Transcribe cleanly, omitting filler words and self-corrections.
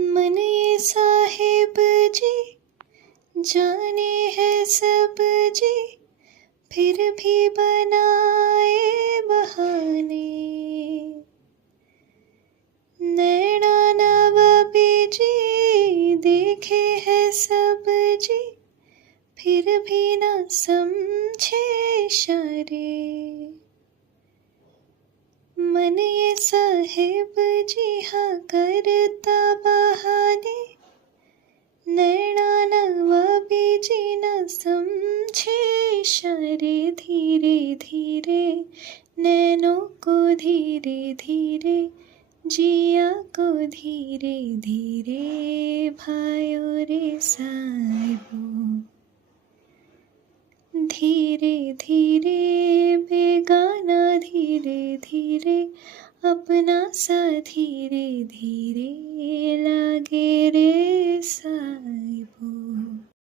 मन ये साहिब जी जाने है सब जी, फिर भी बनाए बहाने। नैना नवाबी जी देखे है सब जी, फिर भी ना समझे इशारे। मन ये साहिब जी हाँ करता बहाने, नैना नवाबी जी न समझे इशारे। धीरे धीरे नैनों को धीरे धीरे, जिया को धीरे धीरे भाइयों रे साहिबो। धीरे धीरे बेगाना धीरे धीरे, अपना सा धीरे धीरे लागे रे साहिबो।